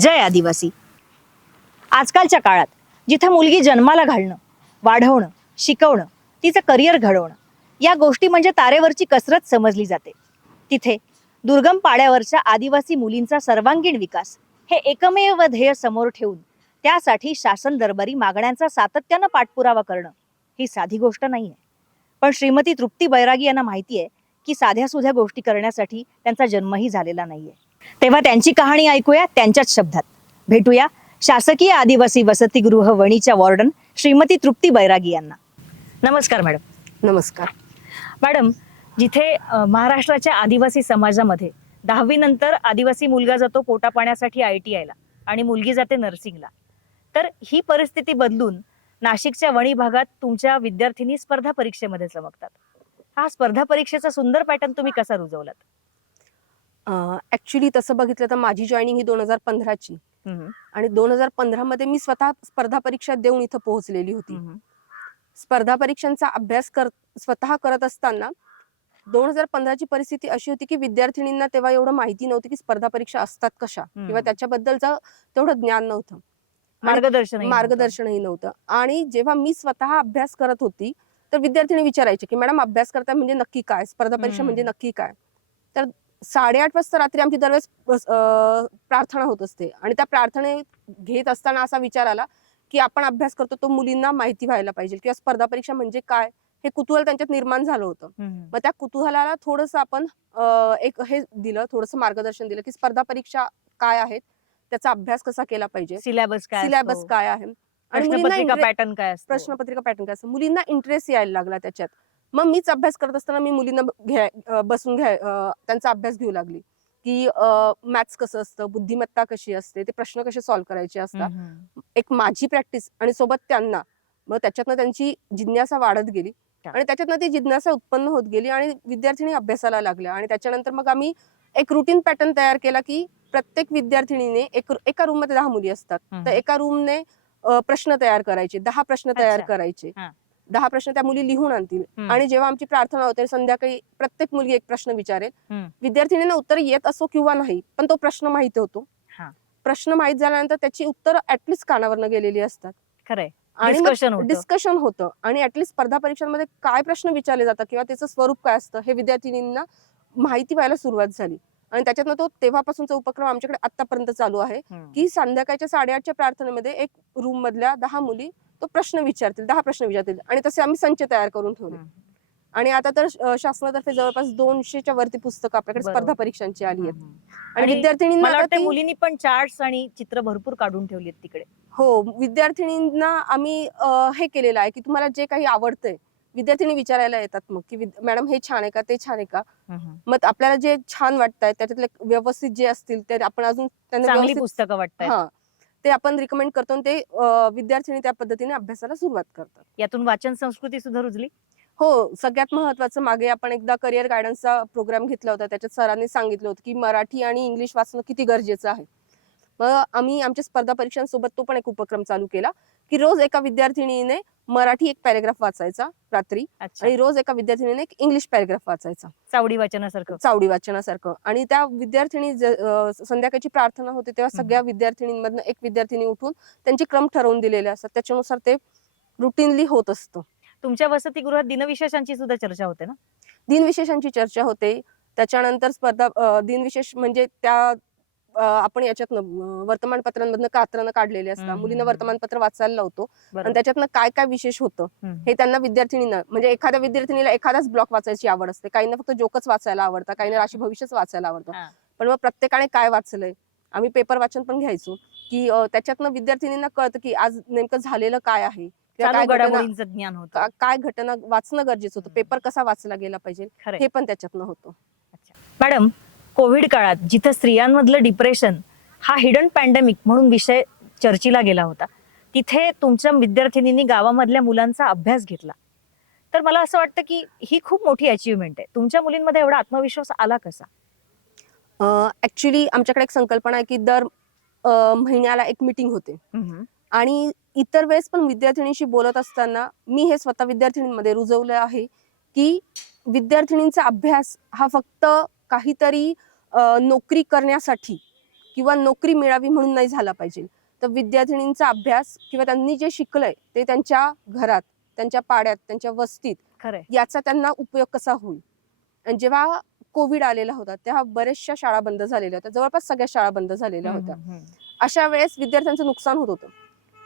जय आदिवासी. आजकालच्या काळात जिथं मुलगी जन्माला घालणं वाढवणं शिकवणं तिचं करिअर घडवणं या गोष्टी म्हणजे तारेवरची कसरत समजली जाते. तिथे दुर्गम पाड्यावरच्या आदिवासी मुलींचा सर्वांगीण विकास हे एकमेव ध्येय समोर ठेवून त्यासाठी शासन दरबारी मागण्यांचा सातत्यानं पाठपुरावा करणं ही साधी गोष्ट नाहीये. पण श्रीमती तृप्ती बैरागी यांना माहिती आहे की साध्या सुध्या गोष्टी करण्यासाठी त्यांचा जन्मही झालेला नाहीये. तेव्हा त्यांची कहाणी ऐकूया त्यांच्याच शब्दात. भेटूया शासकीय आदिवासी वसतिगृह वणीच्या वॉर्डन श्रीमती तृप्ती बैरागी यांना. नमस्कार मॅडम. नमस्कार. मॅडम जिथे महाराष्ट्राच्या आदिवासी समाजामध्ये दहावी नंतर आदिवासी मुलगा जातो पोटा पाण्यासाठी आय टी आयला आणि मुलगी जाते नर्सिंगला तर ही परिस्थिती बदलून नाशिकच्या वणी भागात तुमच्या विद्यार्थिनी स्पर्धा परीक्षेमध्ये चमकतात. हा स्पर्धा परीक्षेचा सुंदर पॅटर्न तुम्ही कसा रुजवलात? ऍक्च्युली तसं बघितलं तर माझी जॉईनिंग ही दोन हजार पंधराची. आणि दोन हजार पंधरा मध्ये मी स्वतः स्पर्धा परीक्षा देऊन इथं पोहोचलेली होती. स्पर्धा परीक्षांचा अभ्यास कर स्वतः करत असताना दोन हजार पंधराची परिस्थिती अशी होती की विद्यार्थिनींना तेव्हा एवढं माहिती नव्हती की स्पर्धा परीक्षा असतात कशा किंवा. त्याच्याबद्दलचं तेवढं ज्ञान नव्हतं. मार्गदर्शन मार्गदर्शनही नव्हतं. आणि जेव्हा मी स्वतः अभ्यास करत होती तर विद्यार्थिनी विचारायचे की मॅडम अभ्यास करता म्हणजे नक्की काय? स्पर्धा परीक्षा म्हणजे. नक्की काय? तर साडेआठ वाजता रात्री आमची दरवेळेस प्रार्थना होत असते. आणि त्या प्रार्थने घेत असताना असा विचार आला की आपण अभ्यास करतो तो मुलींना माहिती व्हायला पाहिजे किंवा स्पर्धा परीक्षा म्हणजे काय? हे कुतूहल त्यांच्यात निर्माण झालं होतं. मग त्या कुतूहलाला थोडस आपण एक हे दिलं थोडस मार्गदर्शन दिलं की स्पर्धा परीक्षा काय आहेत? त्याचा अभ्यास कसा केला पाहिजे? सिलेबस काय सिलेबस? काय आहे? आणि पॅटर्न काय प्रश्नपत्रिका पॅटर्न काय असतं? मुलींना इंटरेस्ट यायला लागला त्याच्यात. मग मीच अभ्यास करत असताना मी मुलींना घ्या बसून घ्या त्यांचा अभ्यास घेऊ लागली की मॅथ्स कसं असतं बुद्धिमत्ता कशी असते ते प्रश्न कसे सॉल्व्ह करायचे असतात. एक माझी प्रॅक्टिस आणि सोबत त्यांना मग त्याच्यातनं त्यांची जिज्ञासा वाढत गेली. आणि त्याच्यातनं ती जिज्ञासा उत्पन्न होत गेली आणि विद्यार्थिनी अभ्यासाला लागल्या आणि त्याच्यानंतर मग आम्ही एक रुटीन पॅटर्न तयार केला की प्रत्येक विद्यार्थिनीने एक एका रूममध्ये दहा मुली असतात तर. एका रूमने प्रश्न तयार करायचे दहा प्रश्न तयार. करायचे. दहा प्रश्न त्या मुली लिहून आणतील. आणि जेव्हा आमची प्रार्थना होते संध्याकाळी प्रत्येक मुलगी एक प्रश्न विचारेल. विद्यार्थिनींना उत्तर येत असो किंवा नाही पण तो प्रश्न माहिती होतो. प्रश्न माहीत झाल्यानंतर त्याची उत्तर ऍटलिस्ट कानावरनं गेलेली असतात. खरंय. आणि मग डिस्कशन होतं. डिस्कशन होतं. आणि ऍटलिस्ट स्पर्धा परीक्षांमध्ये काय प्रश्न विचारले जातात किंवा त्याचं स्वरूप काय असतं हे विद्यार्थिनींना माहिती व्हायला सुरुवात झाली. आणि त्याच्यातनं तो तेव्हापासूनचा उपक्रम आमच्याकडे आतापर्यंत चालू आहे. की संध्याकाळच्या साडेआठच्या प्रार्थनेमध्ये एक रूम मधल्या दहा मुली तो प्रश्न विचारतील दहा प्रश्न विचारतील आणि तसे आम्ही संच तयार करून ठेवले. आणि आता तर शासनातर्फे जवळपास दोनशेच्या वरती पुस्तकं आपल्याकडे. स्पर्धा परीक्षांची आली आहेत. आणि विद्यार्थिनींना मुलींनी पण चार्ट्स आणि चित्र भरपूर काढून ठेवली तिकडे हो विद्यार्थिनींना आम्ही हे केलेलं आहे की तुम्हाला जे काही आवडतंय विद्यार्थिनी विचारायला येतात मग की मॅडम हे छान आहे का? ते छान आहे का? मग आपल्याला जे छान वाटतंय त्याच्यातले व्यवस्थित जे असतील ते आपण अजून त्यांना पुस्तकं वाटतात हा. ते आपण रिकमेंड करतो ते अं, विद्यार्थिनी त्या पद्धतीने अभ्यासाला सुरुवात करतात. यातून वाचन संस्कृती सुद्धा रुजली? हो. सगळ्यात महत्वाचं मागे आपण एकदा करिअर गायडन्सचा प्रोग्राम घेतला होता. त्याच्यात सरांनी सांगितलं होतं की मराठी आणि इंग्लिश वाचणं किती गरजेचं आहे? मग आम्ही आमच्या स्पर्धा परीक्षांसोबत तो पण एक उपक्रम चालू केला. की रोज एका विद्यार्थिनीने मराठी एक पॅरेग्राफ वाचायचा रात्री आणि रोज एका विद्यार्थिनीने एक इंग्लिश पॅरेग्राफ वाचायचा. चावडी वाचनासारखं. चावडी वाचनासारखं. आणि त्या विद्यार्थिनी संध्याकाळची प्रार्थना होते तेव्हा. सगळ्या विद्यार्थिनींमधनं एक विद्यार्थिनी उठून त्यांचे क्रम ठरवून दिलेले असतात. त्याच्यानुसार ते रुटीनली होत असतं. तुमच्या वसतिगृहात दिनविशेषांची सुद्धा चर्चा होते ना? दिनविशेषांची चर्चा होते. त्याच्यानंतर स्पर्धा दिनविशेष म्हणजे त्या आपण याच्यातनं वर्तमानपत्रांमधनं कात्रानं काढलेले असतात. हम्म, मुलींना. वर्तमानपत्र वाचायला लावतो. आणि बरोबर. त्याच्यातनं काय काय विशेष होतं हम्म. हे त्यांना विद्यार्थिनींना म्हणजे एखाद्या विद्यार्थिनीला एखादाच ब्लॉक वाचायची आवड असते. काहींना फक्त जोकच वाचायला आवडतं काहींना राशी भविष्यच वाचायला आवडतं. हा. पण मग प्रत्येकाने काय वाचलंय? आम्ही पेपर वाचन पण घ्यायचो की अं, त्याच्यातनं विद्यार्थिनींना कळतं की आज नेमकं झालेलं काय आहे? किंवा चालू काय घटना घडामोडींचं ज्ञान होतं. का- काय घटना वाचणं गरजेचं होतं? हम्म. पेपर कसा वाचला गेला पाहिजे? खरंय. हे पण त्याच्यातनं होतं. मॅडम कोविड काळात जिथं स्त्रियांमधलं डिप्रेशन हा हिडन पॅन्डेमिक म्हणून विषय चर्चीला गेला होता. तिथे तुमच्या विद्यार्थिनींनी गावामधल्या मुलांचा अभ्यास घेतला. तर मला असं वाटतं की ही खूप मोठी अचिव्हमेंट आहे. तुमच्या मुलींमध्ये एवढा आत्मविश्वास आला कसा? ऍक्च्युली आमच्याकडे एक संकल्पना आहे की दर अं, महिन्याला एक मीटिंग होते. आणि इतर वेळेस पण विद्यार्थिनीशी बोलत असताना मी हे स्वतः विद्यार्थिनींमध्ये रुजवलं आहे की विद्यार्थिनींचा अभ्यास हा फक्त काहीतरी नोकरी करण्यासाठी किंवा नोकरी मिळावी म्हणून नाही झाला पाहिजे. तर विद्यार्थिनींचा अभ्यास किंवा त्यांनी जे शिकलंय ते त्यांच्या घरात त्यांच्या पाड्यात त्यांच्या वस्तीत खरंय. याचा त्यांना उपयोग कसा होईल? आणि जेव्हा कोविड आलेला होता तेव्हा बऱ्याचशा शाळा बंद झालेल्या होत्या. जवळपास सगळ्या शाळा बंद झालेल्या होत्या. अशा वेळेस विद्यार्थ्यांचं नुकसान होत होतं.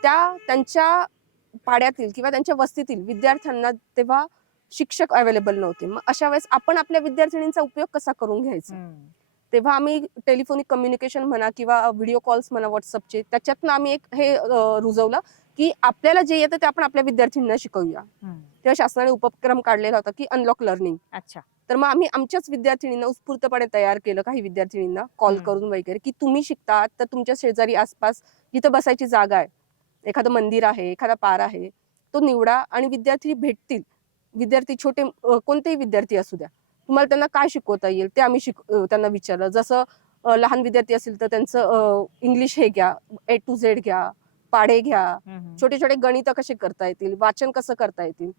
त्या त्यांच्या पाड्यातील किंवा त्यांच्या वस्तीतील विद्यार्थ्यांना तेव्हा शिक्षक अवेलेबल नव्हते. मग अशा वेळेस आपण आपल्या विद्यार्थिनींचा उपयोग कसा करून घ्यायचा. तेव्हा आम्ही टेलिफोनिक कम्युनिकेशन म्हणा किंवा व्हिडिओ कॉल्स म्हणा व्हॉट्सअपचे त्याच्यातनं आम्ही एक हे रुजवलं की आपल्याला जे येतं ते आपण आपल्या विद्यार्थ्यांना शिकवूया. तेव्हा शासनाने उपक्रम काढलेला होता की अनलॉक लर्निंग अच्छा. तर मग आम्ही आमच्याच विद्यार्थिनींना उत्स्फूर्तपणे तयार केलं काही विद्यार्थिनींना कॉल. करून वगैरे की तुम्ही शिकतात तर तुमच्या शेजारी आसपास जिथं बसायची जागा आहे एखादं मंदिर आहे एखादा पार आहे तो निवडा आणि विद्यार्थी भेटतील. विद्यार्थी छोटे कोणतेही विद्यार्थी असू द्या. तुम्हाला त्यांना काय शिकवता येईल ते आम्ही शिक त्यांना विचारलं. जसं लहान विद्यार्थी असेल तर त्यांचं इंग्लिश हे घ्या ए टू झेड घ्या पाढे घ्या. छोटे छोटे गणित कसे करता येतील वाचन कसं करता येतील?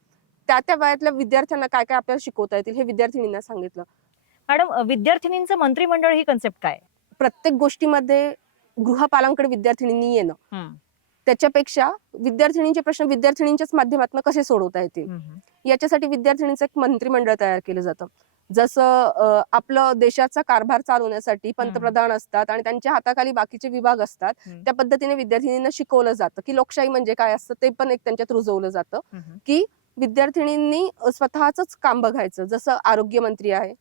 त्या त्या वयातल्या विद्यार्थ्यांना काय काय आपल्याला शिकवता येतील हे विद्यार्थिनींना सांगितलं. मॅडम विद्यार्थिनींचं मंत्रिमंडळ ही कन्सेप्ट काय? प्रत्येक गोष्टीमध्ये गृहपालांकडे विद्यार्थिनींनी येणं. त्याच्यापेक्षा विद्यार्थिनींचे प्रश्न विद्यार्थिनींच्याच माध्यमातून कसे सोडवता येतील. याच्यासाठी विद्यार्थिनीचं एक मंत्रिमंडळ तयार केलं जातं. जसं आपलं देशाचा कारभार चालवण्यासाठी पंतप्रधान असतात आणि त्यांच्या हाताखाली बाकीचे विभाग असतात. त्या पद्धतीने विद्यार्थिनींना शिकवलं जातं. की लोकशाही म्हणजे काय असतं ते पण एक त्यांच्यात रुजवलं जातं. हम्म. विद्यार्थिनींनी स्वतःच काम बघायचं. जसं आरोग्य मंत्री आहे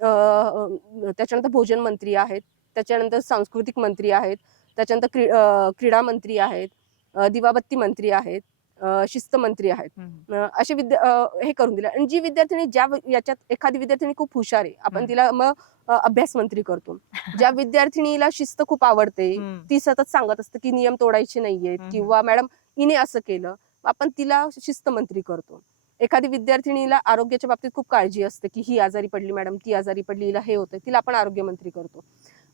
त्याच्यानंतर भोजन मंत्री आहेत त्याच्यानंतर सांस्कृतिक मंत्री आहेत त्याच्यानंतर क्रीडा मंत्री आहेत दिवाबत्ती मंत्री आहेत. अं, शिस्त मंत्री आहेत असे विद्या हे करून दिले आणि जी विद्यार्थिनी ज्या याच्यात एखादी विद्यार्थिनी खूप हुशार आहे आपण. तिला मग अभ्यास मंत्री करतो ज्या विद्यार्थिनीला शिस्त खूप आवडते. ती सतत सांगत असते की नियम तोडायचे नाहीयेत. किंवा मॅडम हिने असं केलं आपण तिला शिस्त मंत्री करतो एखादी विद्यार्थिनीला आरोग्याच्या बाबतीत खूप काळजी असते की ही आजारी पडली मॅडम ती आजारी पडली हिला हे होतं तिला आपण आरोग्य मंत्री करतो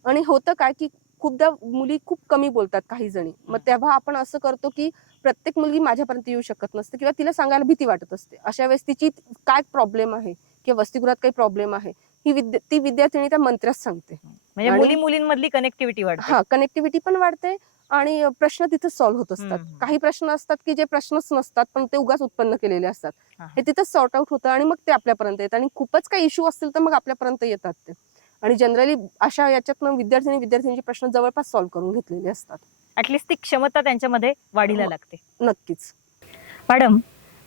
आणि होतं काय की खूपदा मुली खूप कमी बोलतात काही जणी मग तेव्हा आपण असं करतो की प्रत्येक मुलगी माझ्यापर्यंत येऊ शकत नसते किंवा तिला सांगायला भीती वाटत असते. अशा वेळेस तिची काय प्रॉब्लेम आहे? किंवा वसतिगृहात काही प्रॉब्लेम आहे? ही विद्या ती विद्यार्थिनी त्या मंत्र्यास सांगते. म्हणजे मुली मुलींमधली कनेक्टिव्हिटी वाढते. हा कनेक्टिव्हिटी पण वाढते आणि प्रश्न तिथं सॉल्व्ह होत असतात. काही प्रश्न असतात की जे प्रश्नच नसतात पण ते उगाच उत्पन्न केलेले असतात. हा. हे. तिथं सॉर्ट आउट होतं आणि मग ते आपल्यापर्यंत येतात आणि खूपच काही इश्यू असतील तर मग आपल्यापर्यंत येतात ते. आणि जनरली अशा याच्यातनं विद्यार्थी विद्यार्थ्यांचे प्रश्न जवळपास सॉल्व्ह करून घेतलेले असतात. ऍटलिस्ट ती क्षमता त्यांच्यामध्ये वाढीला हो. लागते. नक्कीच. मॅडम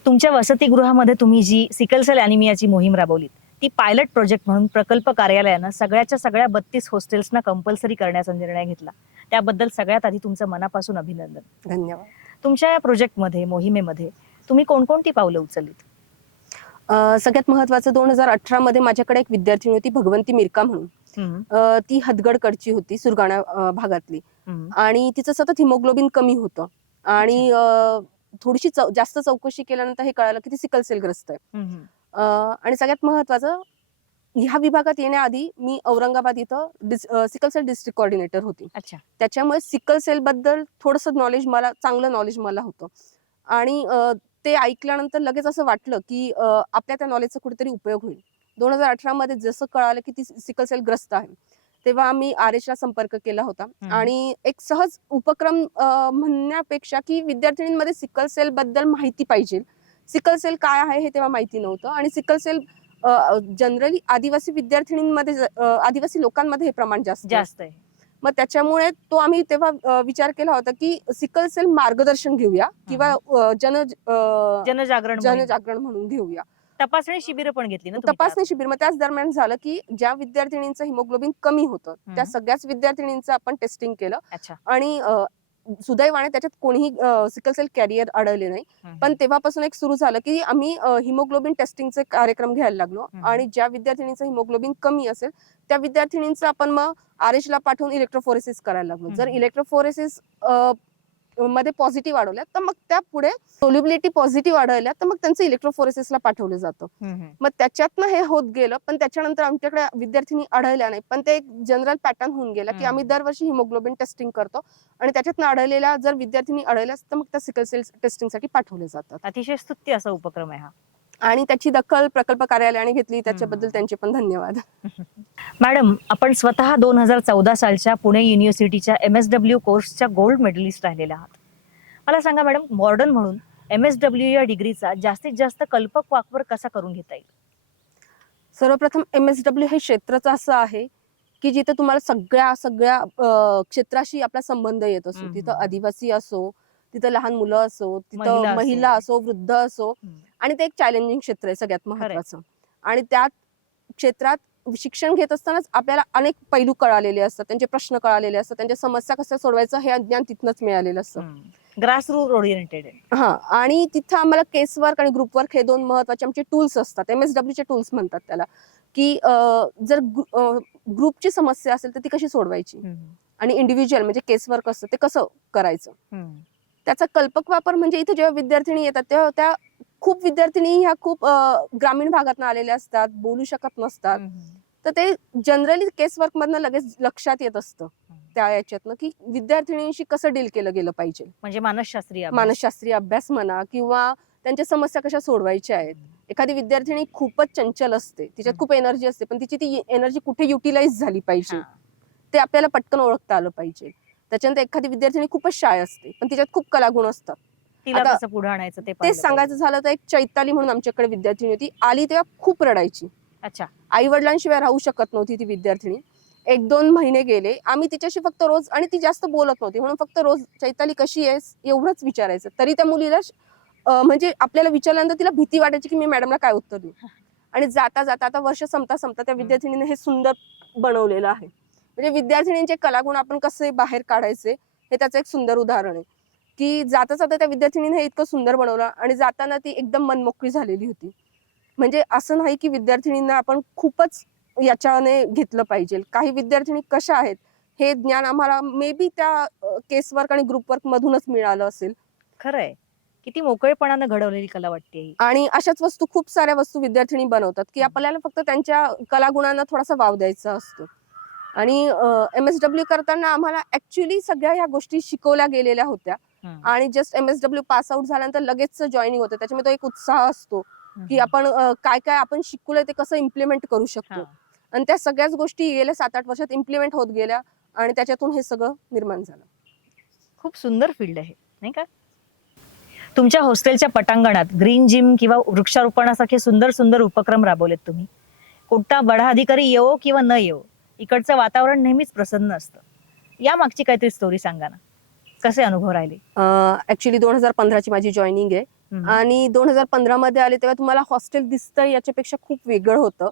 तुमच्या वसतिगृहामध्ये तुम्ही जी सिकलसेल अॅनिमियाची मोहीम राबवली ती पायलट प्रोजेक्ट म्हणून प्रकल्प कार्यालयानं सगळ्याच्या सगळ्या बत्तीस हॉस्टेल्सना कंपल्सरी करण्याचा निर्णय घेतला. त्याबद्दल सगळ्यात आधी तुमचं मनापासून अभिनंदन. धन्यवाद. तुमच्या या प्रोजेक्टमध्ये मोहिमेमध्ये तुम्ही कोणकोणती पावलं उचललीत? सगळ्यात महत्वाचं दोन हजार अठरा मध्ये माझ्याकडे एक विद्यार्थिनी होती भगवंती मिरका म्हणून. ती हदगडकडची होती सुरगाणा भागातली. आणि तिचं सतत हिमोग्लोबिन कमी होतं. आणि थोडीशी जास्त चौकशी केल्यानंतर हे कळालं की ती सिकल सेल ग्रस्त आहे आणि सगळ्यात महत्वाचं ह्या विभागात येण्याआधी मी औरंगाबाद इथं सिकल सेल डिस्ट्रिक्ट कोऑर्डिनेटर होती. त्याच्यामुळे सिकल सेल बद्दल थोडंसं नॉलेज मला चांगलं नॉलेज मला होतं. आणि ते ऐकल्यानंतर लगेच असं वाटलं की आपल्या त्या नॉलेजचा कुठेतरी उपयोग होईल दोन हजार अठरा मध्ये जसं कळालं की ती सिकल सेल ग्रस्त आहे तेव्हा आम्ही आर ला संपर्क केला होता. आणि एक सहज उपक्रम म्हणण्यापेक्षा की विद्यार्थिनींमध्ये सिकल सेल बद्दल माहिती पाहिजे सिकल सेल काय आहे हे तेव्हा माहिती नव्हतं आणि सिकल सेल जनरली आदिवासी विद्यार्थिनींमध्ये आदिवासी लोकांमध्ये हे प्रमाण जास्त. जास्त आहे मग त्याच्यामुळे तो आम्ही तेव्हा विचार केला होता की सिकल सेल मार्गदर्शन घेऊया किंवा जन जनजागरण. जनजागरण म्हणून घेऊया. तपासणी शिबिर पण घेतली ना तपासणी शिबिर. मग त्याच दरम्यान झालं की ज्या विद्यार्थिनींचं हिमोग्लोबिन कमी होतं त्या. सगळ्याच विद्यार्थिनींचं आपण टेस्टिंग केलं. आणि सुदैवाने त्याच्यात कोणीही सिकल सेल कॅरियर आढळले नाही पण तेव्हापासून एक सुरू झालं की आम्ही हिमोग्लोबिन टेस्टिंगचे कार्यक्रम घ्यायला लागलो. आणि ज्या विद्यार्थिनीचं हिमोग्लोबिन कमी असेल त्या विद्यार्थिनींचं आपण मग आर ला पाठवून इलेक्ट्रोफोरेसिस करायला लागलो जर. इलेक्ट्रोफोरेसिस मध्ये पॉझिटिव्ह वाढवल्या तर मग त्या पुढे सोल्युबिलिटी पॉझिटिव्ह वाढवल्या तर मग त्यांचं इलेक्ट्रोफोरेसिसला पाठवलं जातं. मग त्याच्यातनं हे होत गेलं पण त्याच्यानंतर आमच्याकडे विद्यार्थिनी आढळल्या नाही पण ते एक जनरल पॅटर्न होऊन गेला की. आम्ही दरवर्षी हिमोग्लोबिन टेस्टिंग करतो आणि त्याच्यातनं आढळलेल्या जर विद्यार्थिनी आढळल्यास तर मग त्या सिकल सेल टेस्टिंगसाठी पाठवले जातात अतिशय स्तुत्य असा उपक्रम आहे हा आणि त्याची दखल प्रकल्प कार्यालयाने घेतली त्याच्याबद्दल. त्यांचे पण धन्यवाद मॅडम आपण स्वतः दोन हजार चौदा सालच्या पुणे युनिव्हर्सिटीच्या एम एस डब्ल्यू कोर्सच्या गोल्ड मेडलिस्ट राहिलेल्या आहात मला सांगा मॅडम मॉडर्न म्हणून एम एस डब्ल्यू या डिग्रीचा जास्तीत जास्त कल्पक वापर कसा करून घेता येईल सर्वप्रथम एम एस डब्ल्यू हे क्षेत्रच असं आहे की जिथे तुम्हाला सगळ्या सगळ्या अं, क्षेत्राशी आपला संबंध येत असतो हम्म. तिथं आदिवासी असो तिथं लहान मुलं असो महिला तिथं असो. महिला असो वृद्ध असो हम्म. आणि ते एक चॅलेंजिंग क्षेत्र आहे सगळ्यात महत्वाचं. आणि त्या क्षेत्रात शिक्षण घेत असतानाच आपल्याला अनेक पैलू कळालेले असतात त्यांचे प्रश्न कळालेले असतात त्यांच्या समस्या कशा सोडवायचं हे ज्ञान तिथनच मिळालेलं असतं. ग्रास रूट ओरिएंटेड हा आणि तिथं आम्हाला केस वर्क आणि ग्रुप वर्क हे दोन महत्त्वाचे आमचे टूल्स असतात. एम एस चे टूल्स म्हणतात त्याला. की जर ग्रुपची समस्या असेल तर ती कशी सोडवायची? आणि इंडिव्हिज्युअल म्हणजे केस वर्क असतं ते कसं करायचं? त्याचा कल्पक वापर म्हणजे इथे जेव्हा विद्यार्थिनी येतात तेव्हा त्या खूप विद्यार्थिनी ह्या खूप ग्रामीण भागातून आलेल्या असतात बोलू शकत नसतात. तर ते जनरली केस वर्क मधनं लगेच लक्षात येत असतं त्या याच्यातनं की विद्यार्थिनींशी कसं डील केलं गेलं पाहिजे. म्हणजे मानसशास्त्रीय. मानसशास्त्रीय अभ्यास म्हणा किंवा त्यांच्या समस्या कशा सोडवायच्या आहेत. एखादी विद्यार्थिनी खूपच चंचल असते तिच्यात. खूप एनर्जी असते पण तिची ती एनर्जी कुठे युटिलाइज झाली पाहिजे. ते आपल्याला पटकन ओळखता आलं पाहिजे. त्याच्यानंतर एखादी विद्यार्थिनी खूपच शाय असते पण तिच्यात खूप कलागुण असतात. तिला आता कसं पुढे आणायचं ते तेच सांगायचं झालं तर एक चैताली म्हणून आमच्याकडे विद्यार्थिनी होती. आली तेव्हा खूप रडायची. पाहिजे. अच्छा. आई वडिलांशिवाय राहू शकत नव्हती ती विद्यार्थिनी. एक दोन महिने गेले. आम्ही तिच्याशी फक्त रोज आणि ती जास्त बोलत नव्हती. म्हणून फक्त रोज चैताली कशी आहेस एवढंच विचारायचं. तरी त्या मुलीला अं, म्हणजे आपल्याला विचारल्यानंतर तिला भीती वाटायची की मी मॅडमला काय उत्तर देऊ? आणि जाता जाता आता वर्ष संपता संपता त्या विद्यार्थिनीने हे सुंदर बनवलेलं आहे. म्हणजे विद्यार्थिनींचे कलागुण आपण कसे बाहेर काढायचे हे त्याचं एक सुंदर उदाहरण आहे. की जाता जाता त्या विद्यार्थिनीने हे इतकं सुंदर बनवलं आणि जाताना ती एकदम मनमोकळी झालेली होती. म्हणजे असं नाही की विद्यार्थिनींना आपण खूपच याच्याने घेतलं पाहिजे. काही विद्यार्थिनी कशा आहेत हे ज्ञान आम्हाला मे बी त्या केस वर्क आणि ग्रुप वर्क मधूनच मिळालं असेल. खरंय. किती मोकळेपणानं घडवलेली कला वाटते आणि अशाच वस्तू खूप साऱ्या वस्तू विद्यार्थिनी बनवतात की आपल्याला फक्त त्यांच्या कलागुणांना थोडासा वाव द्यायचा असतो. आणि एम एस डब्ल्यू करताना आम्हाला ऍक्च्युली सगळ्या ह्या गोष्टी शिकवल्या गेलेल्या होत्या. आणि just M S W pass out झाल्यानंतर लगेच जॉईनिंग होतं. त्याच्यामध्ये तो एक उत्साह असतो की आपण काय काय आपण शिकवलंय ते कसं इम्प्लिमेंट करू शकतो. आणि त्या सगळ्याच गोष्टी गेल्या सात आठ वर्षात इम्प्लिमेंट होत गेल्या आणि त्याच्यातून हे सगळं निर्माण झालं. खूप सुंदर फील्ड आहे नाही का? तुमच्या हॉस्टेलच्या पटांगणात ग्रीन जिम किंवा वृक्षारोपणासारखे सुंदर सुंदर उपक्रम राबवलेत तुम्ही. कोणता बडा अधिकारी येवो किंवा न येवो इकडचं वातावरण नेहमीच प्रसन्न असतं. या मागची काहीतरी स्टोरी सांगा ना. कसे अनुभव राहिले? ऍक्च्युली दोन हजार पंधराची माझी जॉईनिंग आहे. आणि दोन हजार पंधरा मध्ये आले तेव्हा तुम्हाला हॉस्टेल दिसतं याच्यापेक्षा खूप वेगळं होतं.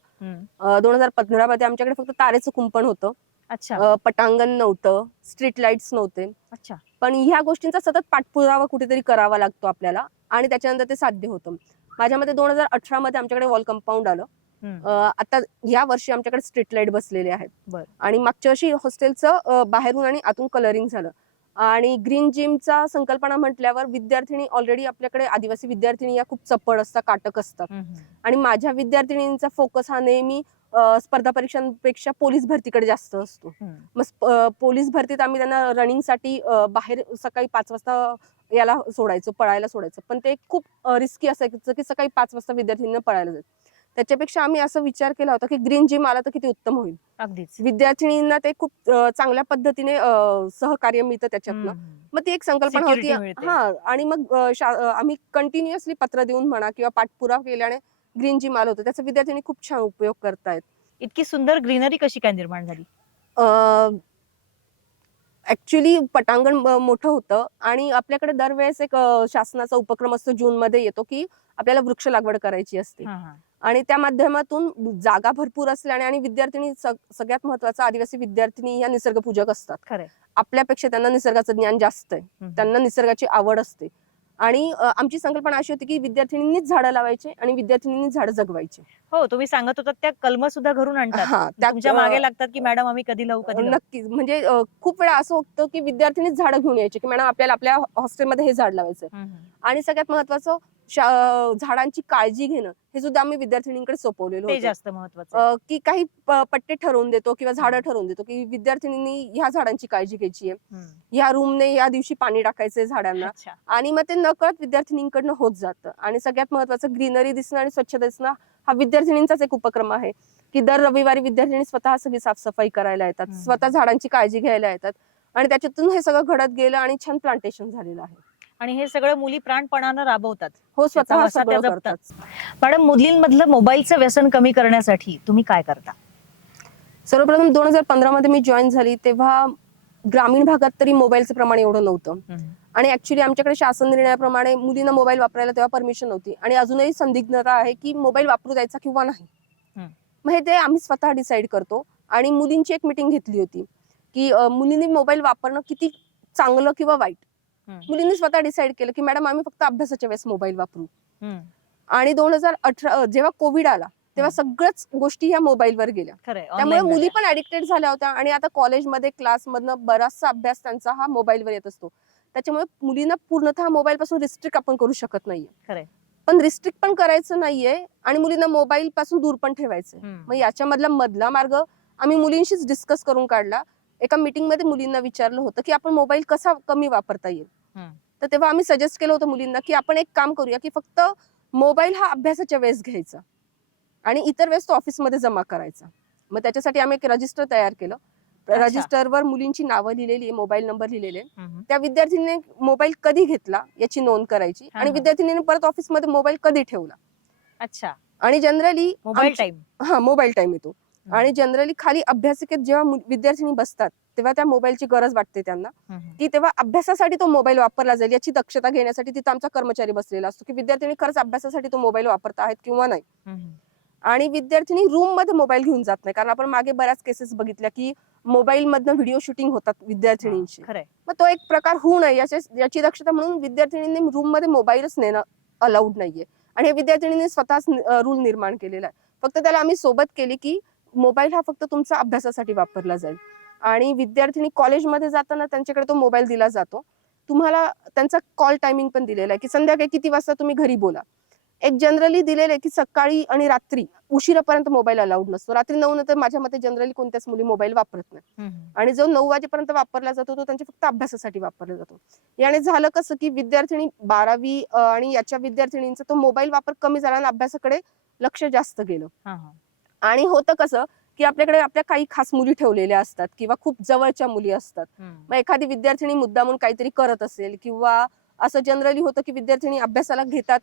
दोन हजार पंधरा मध्ये आमच्याकडे फक्त तारेचं कुंपण होतं. अच्छा. पटांगण नव्हतं स्ट्रीट लाईट्स नव्हते. अच्छा. पण ह्या गोष्टींचा सतत पाठपुरावा कुठेतरी करावा लागतो आपल्याला आणि त्याच्यानंतर ते साध्य होतं. माझ्यामध्ये दोन हजार अठरा मध्ये आमच्याकडे वॉल कंपाऊंड आलं. आता या वर्षी आमच्याकडे स्ट्रीट लाइट बसलेले आहेत. आणि मागच्या वर्षी हॉस्टेलचं बाहेरून आणि आतून कलरिंग झालं. आणि ग्रीन जिमचा संकल्पना म्हटल्यावर विद्यार्थिनी ऑलरेडी आपल्याकडे आदिवासी विद्यार्थिनी या खूप चपळ असतात काटक असतात. आणि माझ्या विद्यार्थिनींचा फोकस हा नेहमी स्पर्धा परीक्षांपेक्षा पोलीस भरतीकडे जास्त असतो. मग पोलीस भरतीत आम्ही त्यांना रनिंगसाठी बाहेर सकाळी पाच वाजता याला सोडायचो पळायला सोडायचं पण ते खूप रिस्की असायचं की सकाळी पाच वाजता विद्यार्थ्यांना पळायला जायचं त्याच्यापेक्षा आम्ही असा विचार केला होता की ग्रीन जिम आला तर किती उत्तम होईल. अगदीच. विद्यार्थिनींना ते खूप चांगल्या पद्धतीने सहकार्य मिळतं त्याच्यातनं. मग ती एक संकल्पना होती. हा आणि मग आम्ही कंटिन्युअसली पत्र देऊन म्हणा किंवा पाठपुरावा केल्याने ग्रीन जिम आलं होतं. त्याचा विद्यार्थ्यांनी खूप छान उपयोग करतायत. इतकी सुंदर ग्रीनरी कशी काय निर्माण झाली? ऍक्च्युली पटांगण मोठं होतं आणि आपल्याकडे दरवेळेस एक शासनाचा उपक्रम असतो जून मध्ये येतो की आपल्याला वृक्ष लागवड करायची असते. आणि त्या माध्यमातून जागा भरपूर असल्याने आणि विद्यार्थिनी सग- सगळ्यात महत्वाचं आदिवासी विद्यार्थिनी ह्या निसर्गपूजक असतात. खरंय. आपल्यापेक्षा त्यांना निसर्गाचं ज्ञान जास्त आहे. त्यांना निसर्गाची आवड असते. आणि आमची संकल्पना अशी होती की विद्यार्थिनींनीच झाडं लावायचे आणि विद्यार्थिनींनीच झाडं जगवायची. हो तुम्ही सांगत होता त्या कल्म सुद्धा घरून आणतात. तुमच्या मागे लागतात की मॅडम आम्ही कधी लावू कधी नक्कीच. म्हणजे खूप वेळा असं होतं की विद्यार्थ्यांनीच झाडं घेऊन यायचे की मॅडम आपल्याला आपल्या हॉस्टेलमध्ये हे झाड लावायचं. आणि सगळ्यात महत्वाचं झाडांची काळजी घेणं हे सुद्धा आम्ही विद्यार्थिनींकडे सोपवलेलं ते जास्त महत्वाचं की काही पट्टे ठरवून देतो किंवा झाडं ठरवून देतो की विद्यार्थिनींनी ह्या झाडांची काळजी घ्यायची आहे. ह्या रूमने या दिवशी पाणी टाकायचंय झाडांना. आणि मग ते नकळत विद्यार्थिनींकडनं होत जातं. आणि सगळ्यात महत्वाचं ग्रीनरी दिसणं आणि स्वच्छता दिसणं हा विद्यार्थिनींचाच एक उपक्रम आहे. की दर रविवारी विद्यार्थिनी स्वतः सगळी साफसफाई करायला येतात. स्वतः झाडांची काळजी घ्यायला येतात. आणि त्याच्यातून हे सगळं घडत गेलं आणि छान प्लांटेशन झालेलं आहे. आणि हे सगळं मुली प्राणपणानं राबवतात. हो स्वतः सगळं. करतात. मॅडम मुलींमधलं मोबाईलचं व्यसन कमी करण्यासाठी तुम्ही काय करता? सर्वप्रथम दोन हजार पंधरा मध्ये मी जॉईन झाली तेव्हा ग्रामीण भागात तरी मोबाईलचं प्रमाण एवढं नव्हतं. आणि ऍक्च्युली आमच्याकडे शासन निर्णयाप्रमाणे मुलींना मोबाईल वापरायला तेव्हा परमिशन नव्हती. आणि अजूनही संदिग्धता आहे की मोबाईल वापरू द्यायचा किंवा नाही. मग हे ते आम्ही स्वतः डिसाईड करतो. आणि मुलींची एक मिटिंग घेतली होती की मुलींनी मोबाईल वापरणं किती चांगलं किंवा वाईट. मुलींनी स्वतः डिसाईड केलं की मॅडम आम्ही फक्त अभ्यासाच्या वेळेस मोबाईल वापरू. आणि दोन हजार अठरा जेव्हा कोविड आला तेव्हा सगळ्याच गोष्टी ह्या मोबाईलवर गेल्या. त्यामुळे मुली. पण ऍडिक्टेड झाल्या होत्या आणि आता कॉलेजमध्ये क्लासमधनं बराचसा अभ्यास त्यांचा हा मोबाईलवर येत असतो. त्याच्यामुळे मुलींना पूर्णतः मोबाईल पासून रिस्ट्रिक्ट आपण करू शकत नाहीये. पण रिस्ट्रिक्ट पण करायचं नाहीये आणि मुलींना मोबाईल पासून दूर पण ठेवायचंय. हम्म. मग याच्यामधला मधला मार्ग आम्ही मुलींशीच डिस्कस करून काढला. एका मीटिंगमध्ये मुलींना विचारलं होतं की आपण मोबाईल कसा कमी वापरता येईल. तर तेव्हा आम्ही सजेस्ट केलं होतं मुलींना की आपण एक काम करूया की फक्त मोबाईल हा अभ्यासाच्या वेळेस घ्यायचा आणि इतर वेळेस तो ऑफिसमध्ये जमा करायचा मग त्याच्यासाठी आम्ही एक रजिस्टर तयार केलं. रजिस्टरवर मुलींची नावं लिहिलेली आहे मोबाईल नंबर लिहिलेले. त्या विद्यार्थिनीने मोबाईल कधी घेतला याची नोंद करायची आणि. विद्यार्थिनीने परत ऑफिसमध्ये मोबाईल कधी ठेवला अच्छा आणि जनरली मोबाईल टाइम हा मोबाईल टाइम येतो आणि जनरली खाली अभ्यासिकेत जेव्हा विद्यार्थिनी बसतात तेव्हा त्या मोबाईलची गरज वाटते त्यांना. की तेव्हा अभ्यासासाठी तो मोबाईल वापरला जाईल याची दक्षता घेण्यासाठी तिथं आमचा कर्मचारी बसलेला असतो की विद्यार्थिनी खरंच अभ्यासासाठी तो मोबाईल वापरत आहेत किंवा नाही. आणि विद्यार्थिनी रूममध्ये मोबाईल घेऊन जात नाही कारण आपण मागे बऱ्याच केसेस बघितल्या की मोबाईल मधनं व्हिडिओ शूटिंग होतात विद्यार्थिनींची मग तो एक प्रकार होऊ नये याची याची दक्षता म्हणून विद्यार्थिनींनी रूममध्ये मोबाईलच नेणं अलाउड नाहीये. आणि हे विद्यार्थिनींनी स्वतःच रूल निर्माण केलेला आहे. फक्त त्याला आम्ही सोबत केली की मोबाईल हा फक्त तुमचा अभ्यासासाठी वापरला जाईल. आणि विद्यार्थिनी कॉलेजमध्ये जाताना त्यांच्याकडे तो मोबाईल दिला जातो. तुम्हाला त्यांचा कॉल टायमिंग पण दिलेला आहे की संध्याकाळी किती वाजता तुम्ही घरी बोला. एक जनरली दिलेलं आहे की सकाळी आणि रात्री उशिरापर्यंत मोबाईल अलाउड नसतो. रात्री नऊ नंतर माझ्या मते जनरली कोणत्याच मुली मोबाईल वापरत नाही आणि जो नऊ वाजेपर्यंत वापरला जातो तो त्यांच्या फक्त अभ्यासासाठी वापरला जातो. याने झालं कसं की विद्यार्थिनी बारावी आणि याच्या विद्यार्थिनींचा तो मोबाईल वापर कमी झाला आणि अभ्यासाकडे लक्ष जास्त गेलं. आणि होतं कसं की आपल्याकडे आपल्या काही खास मुली ठेवलेल्या असतात किंवा खूप जवळच्या मुली असतात. मग एखादी विद्यार्थिनी मुद्दामून काहीतरी करत असेल किंवा असं जनरली होतं की विद्यार्थिनी अभ्यासाला घेतात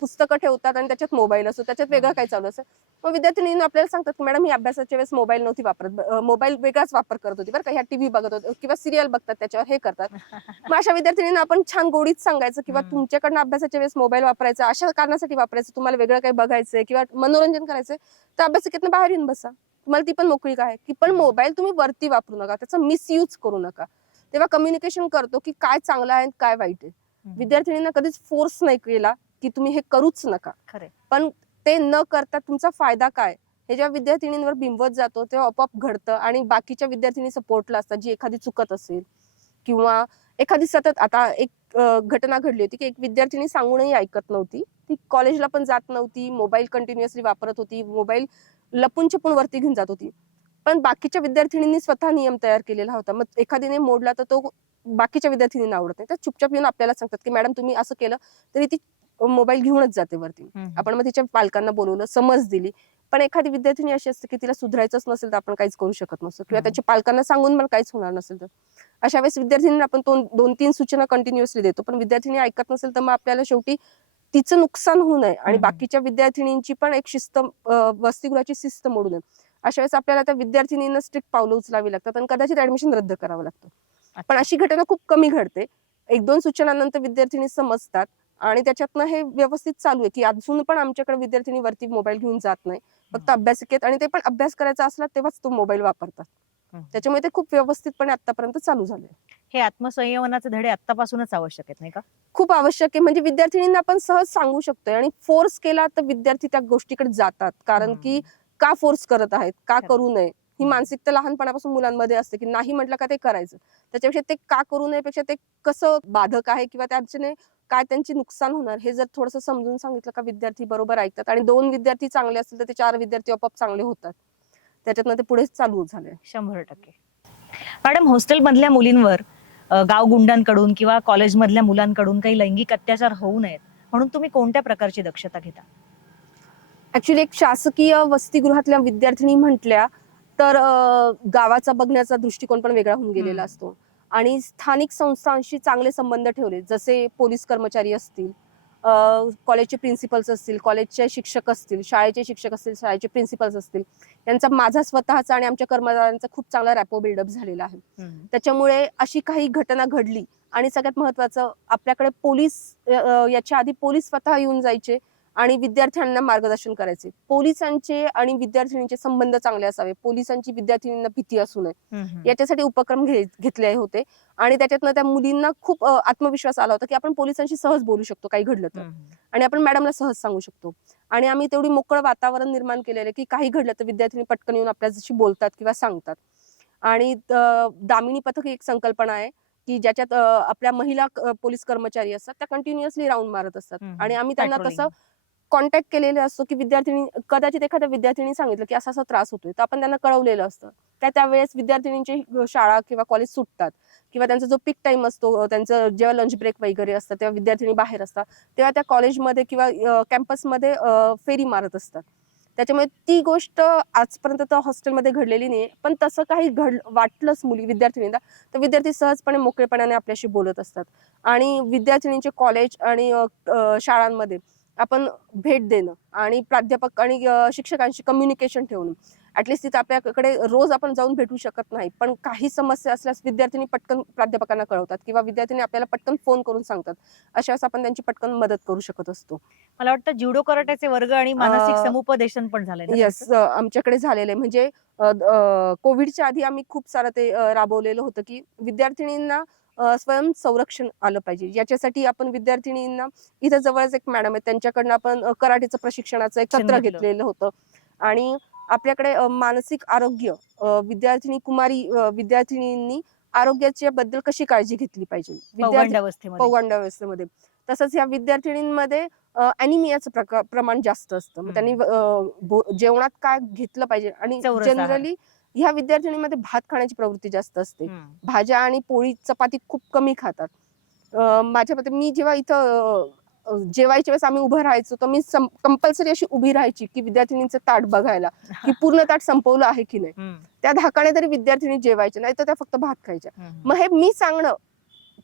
पुस्तकं ठेवतात आणि त्याच्यात मोबाईल असतो. त्याच्यात वेगळं काही चालू असेल मग विद्यार्थिनी आपल्याला सांगतात की मॅडम ही अभ्यासाच्या वेळेस मोबाईल नव्हती वापरत. मोबाईल वेगळाच वापर करत होती. बरं का ह्या टीव्ही बघत होते किंवा सिरियल बघतात त्याच्यावर हे करतात. मग अशा विद्यार्थिनींना आपण छान गोडीत सांगायचं किंवा. तुमच्याकडनं अभ्यासाच्या वेळेस मोबाईल वापरायचा अशा कारणासाठी वापरायचं तुम्हाला वेगळं काही बघायचंय किंवा मनोरंजन करायचंय तर अभ्यासिकेतनं बाहेर येऊन बसा. तुम्हाला ती पण मोकळी काय की पण मोबाईल तुम्ही वरती वापरू नका त्याचा मिसयूज करू नका. तेव्हा कम्युनिकेशन करतो की काय चांगलं आहे काय वाईट आहे. विद्यार्थिनींना कधीच फोर्स नाही केला की तुम्ही हे करूच नका. खरे पण ते न करता तुमचा फायदा काय? हे जेव्हा विद्यार्थिनींवर बिंबवत जातो तेव्हा आपोआप घडतं आणि बाकीच्या विद्यार्थिनी सपोर्टला असतात जी एखादी चुकत असेल किंवा एखादी सतत आता एक घटना घडली होती की एक विद्यार्थिनी सांगूनही ऐकत नव्हती. ती कॉलेजला पण जात नव्हती मोबाईल कंटिन्युअसली वापरत होती मोबाईल लपून छपून वरती घेऊन जात होती. पण बाकीच्या विद्यार्थिनींनी स्वतः नियम तयार केलेला होता. मग एखादीने मोडला तर तो बाकीच्या विद्यार्थिनींना आवडत नाही. तर चुपचाप येऊन आपल्याला सांगतात की मॅडम तुम्ही असं केलं तरी ती मोबाईल घेऊनच जाते वरती. आपण मग तिच्या पालकांना बोलवलं समज दिली. पण एखादी विद्यार्थिनी अशी असते की तिला सुधारायचंच नसेल तर आपण काहीच करू शकत नसतो किंवा. त्याच्या पालकांना सांगून पण काहीच होणार नसेल तर. अशा वेळेस विद्यार्थिनींना आपण दोन दोन तीन सूचना कंटिन्युअसली देतो. पण विद्यार्थिनी ऐकत नसेल तर मग आपल्याला शेवटी तिचं नुकसान होऊ नये आणि. बाकीच्या विद्यार्थिनींची पण एक शिस्त वसतिगृहाची शिस्त मोडू नये. अशा वेळेस आपल्याला त्या विद्यार्थिनींना स्ट्रिक्ट पावलं उचलावी लागतात आणि कदाचित ऍडमिशन रद्द करावं लागतं. पण अशी घटना खूप कमी घडते. एक दोन सूचनानंतर विद्यार्थिनी समजतात आणि त्याच्यातनं हे व्यवस्थित चालू आहे की अजून पण आमच्याकडे विद्यार्थिनी वरती मोबाईल घेऊन जात नाही. फक्त अभ्यासिकेत आणि ते पण अभ्यास करायचा असला तेव्हाच तो मोबाईल वापरतात. त्याच्यामुळे ते खूप व्यवस्थितपणे आतापर्यंत चालू झालंय. हे आत्मसंयमनाचे धडे आतापासूनच आवश्यक आहेत नाही का? खूप आवश्यक आहे. म्हणजे विद्यार्थिनींना आपण सहज सांगू शकतोय आणि फोर्स केला तर विद्यार्थी त्या गोष्टीकडे जातात. कारण. की का फोर्स करत आहेत? का. करू नये? ही मानसिकता लहानपणापासून मुलांमध्ये असते की नाही म्हटलं का ते करायचं. त्याच्यापेक्षा ते का करू नयेपेक्षा ते कसं बाधक आहे किंवा त्याच्याने काय त्यांचे नुकसान होणार हे जर थोडंसं समजून सांगितलं का विद्यार्थी बरोबर ऐकतात आणि दोन विद्यार्थी चांगले असतील तर ते चार विद्यार्थी आपोआप चांगले होतात. त्याच्यातनं ते पुढे चालू झालंय. शंभर टक्के. मॅडम हॉस्टेलमधल्या मुलींवर अ, गावगुंडांकडून किंवा कॉलेजमधल्या मुलांकडून काही लैंगिक अत्याचार होऊ नयेत म्हणून तुम्ही कोणत्या प्रकारची दक्षता घेता? ऍक्च्युली एक शासकीय वसतिगृहातल्या विद्यार्थिनी म्हटल्या तर गावाचा बघण्याचा दृष्टिकोन पण वेगळा होऊन गेलेला. असतो. आणि स्थानिक संस्थांशी चांगले संबंध ठेवले. जसे पोलीस कर्मचारी असतील कॉलेजचे प्रिन्सिपल्स असतील कॉलेजचे शिक्षक असतील शाळेचे शिक्षक असतील शाळेचे प्रिन्सिपल्स असतील यांचा माझा स्वतःचा आणि आमच्या कर्मचाऱ्यांचा खूप चांगला रॅपो बिल्डअप झालेला आहे. त्याच्यामुळे अशी काही घटना घडली आणि सगळ्यात महत्वाचं आपल्याकडे पोलीस याच्या आधी पोलीस स्वतः येऊन जायचे. आणि विद्यार्थ्यांना मार्गदर्शन करायचे. पोलिसांचे आणि विद्यार्थिनींचे संबंध चांगले असावे. पोलिसांची विद्यार्थिनींना भीती असू नये. याच्यासाठी उपक्रम घेतले होते. आणि त्याच्यातनं त्या मुलींना खूप आत्मविश्वास आला होता की आपण पोलिसांशी सहज बोलू शकतो काही घडलं तर. आणि आपण मॅडमला सहज सांगू शकतो. आणि आम्ही तेवढी मोकळं वातावरण निर्माण केलेलं आहे की काही घडलं तर विद्यार्थ्यांनी पटकन येऊन आपल्याशी बोलतात किंवा सांगतात. आणि दामिनी पथक ही एक संकल्पना आहे की ज्याच्यात आपल्या महिला पोलीस कर्मचारी असतात त्या कंटिन्युअसली राऊंड मारत असतात. आणि आम्ही त्यांना. तसं कॉन्टॅक्ट केलेले असतो की विद्यार्थिनी कदाचित एखाद्या विद्यार्थिनी सांगितलं की असा असा त्रास होतोय तर आपण त्यांना कळवलेलं असतं. त्या त्यावेळेस विद्यार्थिनींची शाळा किंवा कॉलेज सुटतात किंवा त्यांचा जो पिक टाइम असतो त्यांचं जेव्हा लंच ब्रेक वगैरे असतं तेव्हा विद्यार्थिनी बाहेर असतात तेव्हा त्या कॉलेजमध्ये किंवा कॅम्पसमध्ये फेरी मारत असतात. त्याच्यामुळे ती गोष्ट आजपर्यंत तर हॉस्टेलमध्ये घडलेली नाही पण तसं काही घड वाटलंच मुली विद्यार्थिनींना तर विद्यार्थी सहजपणे मोकळेपणाने आपल्याशी बोलत असतात. आणि विद्यार्थिनींचे कॉलेज आणि शाळांमध्ये आपण भेट देणं आणि प्राध्यापक आणि शिक्षकांशी कम्युनिकेशन ठेवणं. ऍटलिस्ट तिथे आपल्याकडे रोज आपण जाऊन भेटू शकत नाही. पण काही समस्या असल्यास विद्यार्थ्यांनी पटकन प्राध्यापकांना कळवतात किंवा विद्यार्थ्यांनी आपल्याला पटकन फोन करून सांगतात. अशा वेळेस आपण त्यांची पटकन मदत करू शकत असतो. मला वाटतं जुडो कराट्याचे वर्ग आणि मानसिक समुपदेशन पण झालंय ना येस? आमच्याकडे झालेलं. म्हणजे कोविडच्या आधी आम्ही खूप सारं ते राबवलेलं होतं की विद्यार्थिनींना स्वयं संरक्षण आलं पाहिजे. याच्यासाठी आपण विद्यार्थिनींना इथं जवळच एक मॅडम आहे त्यांच्याकडनं आपण कराटेचं प्रशिक्षणाचं एक सत्र घेतलं. घेतलेलं होतं. आणि आपल्याकडे मानसिक आरोग्य विद्यार्थिनी कुमारी विद्यार्थिनींनी आरोग्याच्या बद्दल कशी काळजी घेतली पाहिजे? पौगंड व्यवस्थेमध्ये तसंच या विद्यार्थिनींमध्ये अॅनिमियाचं प्रमाण जास्त असतं. त्यांनी जेवणात काय घेतलं पाहिजे? आणि. जनरली ह्या विद्यार्थिनींमध्ये भात खाण्याची प्रवृत्ती जास्त असते. भाज्या आणि पोळी चपाती खूप कमी खातात माझ्या मते मी जेव्हा इथं जेवायच्या वेळेस आम्ही उभं राहायचो तर मी कंपल्सरी अशी उभी राहायची की विद्यार्थिनींचं ताट बघायला की पूर्ण ताट संपवलं आहे की नाही. त्या धाकाने तरी विद्यार्थिनी जेवायच्या नाही तर त्या फक्त भात खायच्या. मग हे मी सांगणं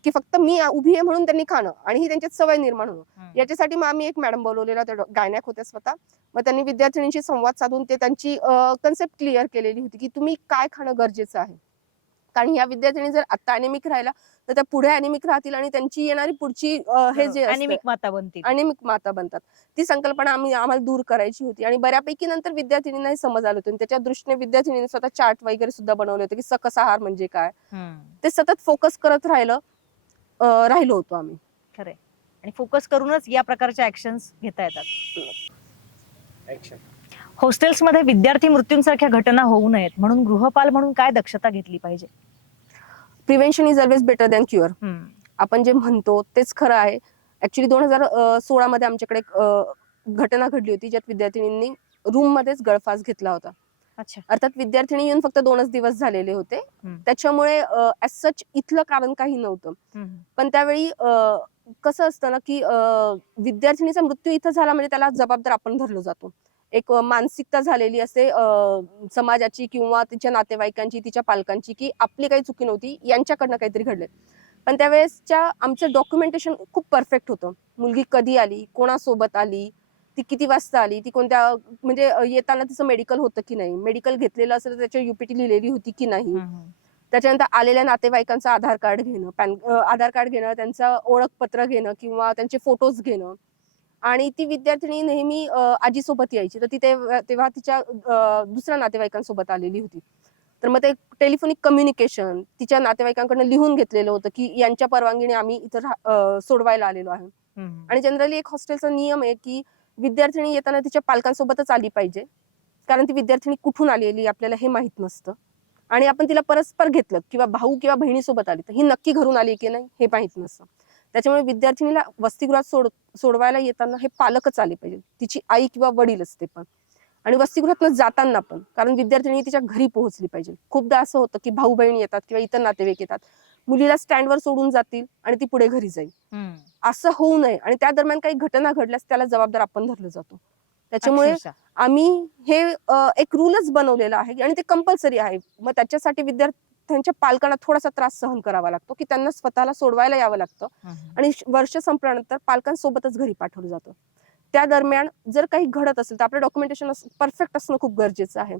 की फक्त मी उभी आहे म्हणून त्यांनी खाणं आणि ही त्यांच्यात सवय निर्माण होणं. याच्यासाठी मग आम्ही एक मॅडम बोलवलेला त्या गायनॅक होत्या स्वतः. मग त्यांनी विद्यार्थिनींशी संवाद साधून ते त्यांची कन्सेप्ट क्लिअर केलेली होती की तुम्ही काय खाणं गरजेचं आहे. कारण ह्या विद्यार्थिनी जर आता अॅनिमिक राहिला तर त्या पुढे अॅनिमिक राहतील आणि त्यांची येणारी पुढची हे जे अनिमिक माता बनतील. अनिमिक माता बनतात. ती संकल्पना आम्ही आम्हाला दूर करायची होती आणि बऱ्यापैकी नंतर विद्यार्थिनींना समज आलं होतं त्याच्या दृष्टीने विद्यार्थिनींनी स्वतः चार्ट वगैरे सुद्धा बनवले होते की सकस आहार म्हणजे काय. ते सतत फोकस करत राहिलं. अ, राहिलो होतो आम्ही. खरंय. आणि फोकस करूनच या प्रकारच्या ऍक्शन्स घेता येतात. हॉस्टेल्समध्ये विद्यार्थी मृत्यूंसारख्या घटना होऊ नयेत. म्हणून गृहपाल म्हणून काय दक्षता घेतली पाहिजे? Prevention is always better than cure hmm. आपण जे म्हणतो तेच खरं आहे. ऍक्च्युली दोन हजार सोळा मध्ये आमच्याकडे एक अ, घटना घडली होती ज्यात विद्यार्थिनींनी रूम मध्येच गळफास घेतला होता. अच्छा. अर्थात विद्यार्थिनी येऊन फक्त दोनच दिवस झालेले होते. त्याच्यामुळे ऍज सच इथलं कारण काही नव्हतं. पण त्यावेळी कसं असतं ना की विद्यार्थिनीचा मृत्यू इथं झाला म्हणजे त्याला जबाबदार आपण धरलो जातो. एक मानसिकता झालेली असते समाजाची किंवा तिच्या नातेवाईकांची तिच्या पालकांची की आपली काही चुकी नव्हती यांच्याकडनं काहीतरी घडले. पण त्यावेळेसच्या आमचं डॉक्युमेंटेशन खूप परफेक्ट होतं. मुलगी कधी आली कोणासोबत आली ती किती वाजता आली? ती कोणत्या म्हणजे येताना तिचं मेडिकल होतं की नाही? मेडिकल घेतलेलं असेल तर त्याच्यावर युपीटी लिहिलेली होती की नाही. त्याच्यानंतर आलेल्या नातेवाईकांचं आधार कार्ड घेणं पॅन आधार कार्ड घेणं त्यांचं ओळखपत्र घेणं किंवा त्यांचे फोटोज घेणं. आणि ती विद्यार्थिनी नेहमी आजीसोबत यायची. तर ती तेव्हा तिच्या दुसऱ्या नातेवाईकांसोबत आलेली होती. तर मग ते टेलिफोनिक कम्युनिकेशन तिच्या नातेवाईकांकडनं लिहून घेतलेलं होतं की यांच्या परवानगीने आम्ही इथं सोडवायला आलेलो आहे. आणि जनरली एक हॉस्टेलचा नियम आहे की विद्यार्थिनी येताना तिच्या पालकांसोबतच आली पाहिजे. कारण ती विद्यार्थिनी कुठून आलेली आपल्याला हे माहीत नसतं. आणि आपण तिला परस्पर घेतलं किंवा भाऊ किंवा बहिणीसोबत आली तर ही नक्की घरून आली की नाही हे माहीत नसतं. त्याच्यामुळे विद्यार्थिनीला वसतिगृहात सोड सोडवायला येताना हे पालकच आले पाहिजे तिची आई किंवा वडील असते पण. आणि वसतिगृहात जाताना पण कारण विद्यार्थिनी तिच्या घरी पोहोचली पाहिजे. खूपदा असं होतं की भाऊ बहिणी येतात किंवा इतर नातेवाईक येतात. मुलीला स्टँडवर सोडून जातील आणि ती पुढे घरी जाईल. असं होऊ नये आणि त्या दरम्यान काही घटना घडल्यास त्याला जबाबदार आपण धरलं जातो. त्याच्यामुळे. आम्ही हे एक रूलच बनवलेला आहे आणि ते कंपल्सरी आहे. मग त्याच्यासाठी विद्यार्थ्यांच्या पालकांना थोडासा त्रास सहन करावा लागतो की त्यांना स्वतःला सोडवायला यावं लागतं. आणि वर्ष संपल्यानंतर पालकांसोबतच घरी पाठवलं जातं. त्या दरम्यान जर काही घडत असेल तर आपलं डॉक्युमेंटेशन परफेक्ट असणं खूप गरजेचं आहे.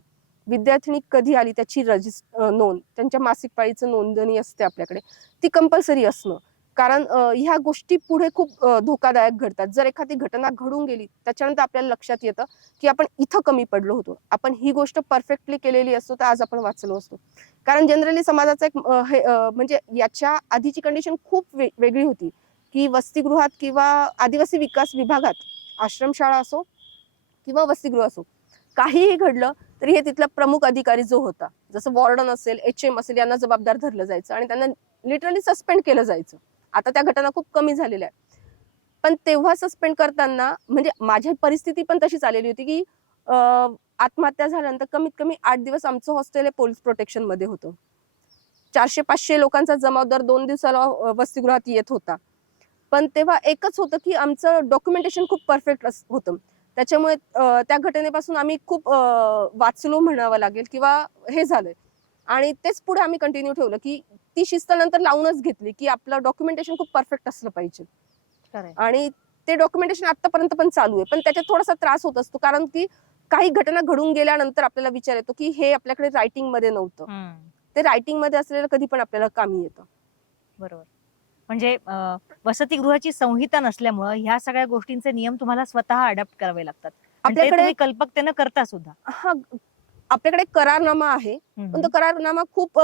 विद्यार्थिनी कधी आली त्याची रजिस् अं, नोंद त्यांच्या मासिक पाळीचं नोंदणी असते आपल्याकडे ती कंपल्सरी असणं. कारण ह्या गोष्टी पुढे खूप धोकादायक घडतात. जर एखादी घटना घडून गेली त्याच्यानंतर आपल्याला लक्षात येतं की आपण इथं कमी पडलो होतो. आपण ही गोष्ट परफेक्टली केलेली असतो तर आज आपण वाचलो असतो. कारण जनरली समाजाचा एक हे म्हणजे याच्या आधीची कंडिशन खूप वेगळी होती. की वसतिगृहात किंवा आदिवासी विकास विभागात आश्रमशाळा असो किंवा वसतिगृह असो काहीही घडलं तरी हे तिथला प्रमुख अधिकारी जो होता जसं वॉर्डन असेल एच एम असेल यांना जबाबदार धरलं जायचं आणि त्यांना लिटरली सस्पेंड केलं जायचं. आता त्या घटना खूप कमी झालेल्या आहेत. पण तेव्हा सस्पेंड करताना म्हणजे माझी परिस्थिती पण तशीच आलेली होती की आत्महत्या झाल्यानंतर कमीत कमी आठ दिवस आमचं हॉस्टेल हे पोलीस प्रोटेक्शनमध्ये होतं. चारशे पाचशे लोकांचा जमाव दर दोन दिवसाला वसतिगृहात येत होता. पण तेव्हा एकच होतं की आमचं डॉक्युमेंटेशन खूप परफेक्ट होतं. त्याच्यामुळे त्या घटनेपासून आम्ही खूप वाचलो म्हणावं लागेल किंवा हे झालंय. आणि तेच पुढे आम्ही कंटिन्यू ठेवलं की ती शिस्त नंतर लावूनच घेतली की आपलं डॉक्युमेंटेशन खूप परफेक्ट असलं पाहिजे. आणि ते डॉक्युमेंटेशन आतापर्यंत पण चालू आहे. पण त्याच्यात थोडासा त्रास होत असतो. कारण की काही घटना घडून गेल्यानंतर आपल्याला विचार येतो की हे आपल्याकडे रायटिंगमध्ये नव्हतं. ते रायटिंगमध्ये असलेलं कधी पण आपल्याला कामी येतं. बरोबर. म्हणजे वसतिगृहाची संहिता नसल्यामुळं ह्या सगळ्या गोष्टींचे नियम तुम्हाला स्वतः अडॅप्ट करावे लागतात. आपल्याकडे कल्पकतेनं करता सुद्धा. हा आपल्याकडे करारनामा आहे पण. तो करारनामा खूप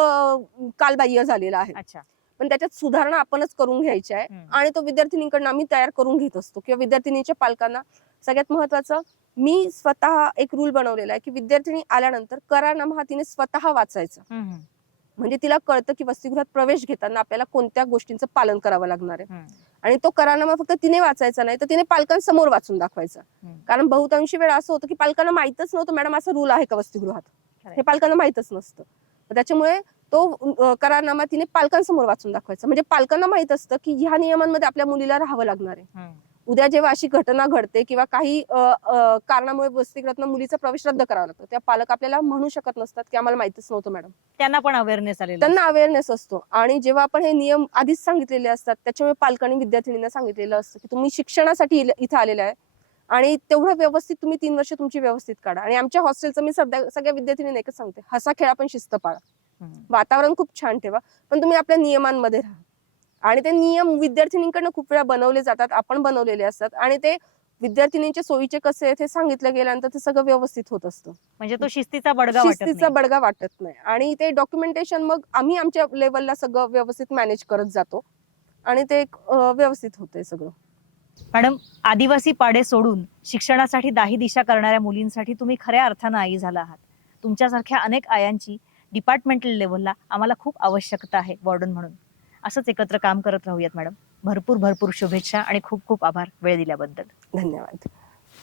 कालबाह्य झालेला आहे अच्छा पण त्याच्यात सुधारणा आपणच करून घ्यायची आहे. आणि तो विद्यार्थिनींकडनं आम्ही तयार करून घेत असतो किंवा विद्यार्थिनीच्या पालकांना सगळ्यात महत्वाचं मी स्वतः एक रूल बनवलेला आहे की विद्यार्थिनी आल्यानंतर करारनामा हा तिने स्वतः वाचायचा. म्हणजे तिला कळतं की वसतिगृहात प्रवेश घेताना आपल्याला कोणत्या गोष्टींचं पालन करावं लागणार आहे. आणि तो करारनामा फक्त तिने वाचायचा नाही तर तिने पालकांसमोर वाचून दाखवायचा. कारण बहुतांशी वेळा असं होतं की पालकांना माहितच नव्हतं मॅडम असा रूल आहे का वसतिगृहात. हे पालकांना माहितच नसतं त्याच्यामुळे तो करारनामा तिने पालकांसमोर वाचून दाखवायचा म्हणजे पालकांना माहीत असतं की ह्या नियमांमध्ये आपल्या मुलीला राहावं लागणार आहे. उद्या जेव्हा अशी घटना घडते किंवा काही कारणामुळे वसतिगृहातनं मुलीचा प्रवेश रद्द करावा लागतो त्या पालक आपल्याला म्हणू शकत नसतात की आम्हाला माहितच नव्हतं मॅडम. त्यांना पण अवेअरनेस आलेला त्यांना अवेअरनेस असतो. आणि जेव्हा आपण हे नियम आधीच सांगितलेले असतात त्याच्यामुळे पालकांनी विद्यार्थिनींना सांगितलेलं असतं की तुम्ही शिक्षणासाठी इथं आलेले आहे आणि तेवढं व्यवस्थित तुम्ही तीन वर्ष तुमची व्यवस्थित काढा. आणि आमच्या हॉस्टेलचं मी सध्या सगळ्या विद्यार्थिनींना एकच सांगते हसा खेळा पण शिस्त पाळा. वातावरण खूप छान ठेवा पण तुम्ही आपल्या नियमांमध्ये राहा. आणि ते नियम विद्यार्थिनींकडनं खूप वेळा बनवले जातात आपण बनवलेले असतात. आणि ते विद्यार्थिनींच्या सोयीचे कसे आहेत हे सांगितलं गेल्यानंतर ते सगळं व्यवस्थित होत असतं. म्हणजे तो शिस्तीचा बडगा वाटत शिस्तीचा. बडगा वाटत नाही. आणि ते डॉक्युमेंटेशन मग आम्ही आमच्या लेवलला सगळं व्यवस्थित मॅनेज करत जातो. आणि ते एक, व्यवस्थित होतंय सगळं. मॅडम आदिवासी पाडे सोडून शिक्षणासाठी दाही दिशा करणाऱ्या मुलींसाठी तुम्ही खऱ्या अर्थानं आई झाला आहात. तुमच्यासारख्या अनेक आयांची डिपार्टमेंटल लेवलला आम्हाला खूप आवश्यकता आहे वॉर्डन म्हणून. असंच एकत्र काम करत राहूयात मॅडम. भरपूर भरपूर शुभेच्छा आणि खूप खूप आभार वेळ दिल्याबद्दल. धन्यवाद.